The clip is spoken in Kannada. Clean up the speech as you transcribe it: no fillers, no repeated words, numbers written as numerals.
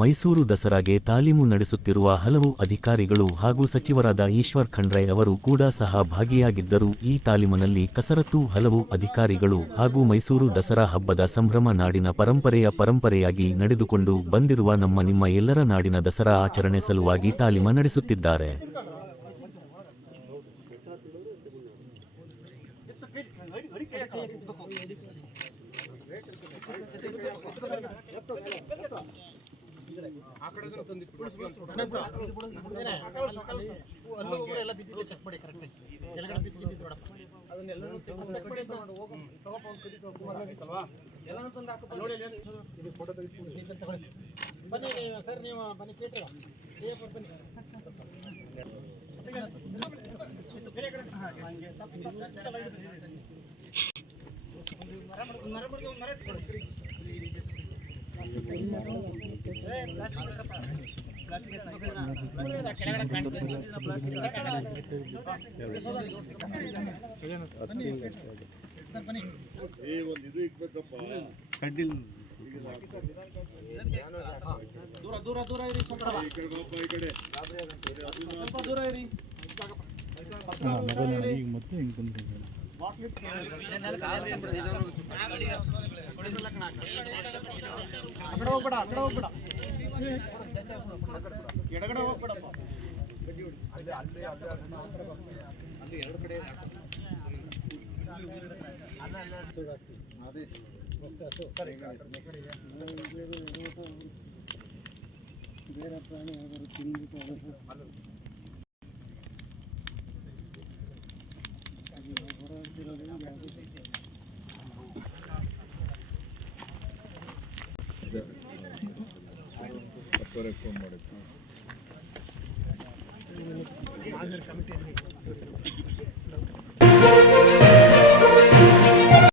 ಮೈಸೂರು ದಸರಾಗೆ ತಾಲೀಮು ನಡೆಸುತ್ತಿರುವ ಹಲವು ಅಧಿಕಾರಿಗಳು ಹಾಗೂ ಸಚಿವರಾದ ಈಶ್ವರ್ ಖಂಡ್ರೆ ಅವರು ಕೂಡ ಸಹ ಭಾಗಿಯಾಗಿದ್ದರು. ಈ ತಾಲೀಮಿನಲ್ಲಿ ಕಸರತ್ತು ಹಲವು ಅಧಿಕಾರಿಗಳು ಹಾಗೂ ಮೈಸೂರು ದಸರಾ ಹಬ್ಬದ ಸಂಭ್ರಮ ನಾಡಿನ ಪರಂಪರೆಯಾಗಿ ನಡೆದುಕೊಂಡು ಬಂದಿರುವ ನಿಮ್ಮ ಎಲ್ಲರ ನಾಡಿನ ದಸರಾ ಆಚರಣೆ ಸಲುವಾಗಿ ತಾಲೀಮ ನಡೆಸುತ್ತಿದ್ದಾರೆ.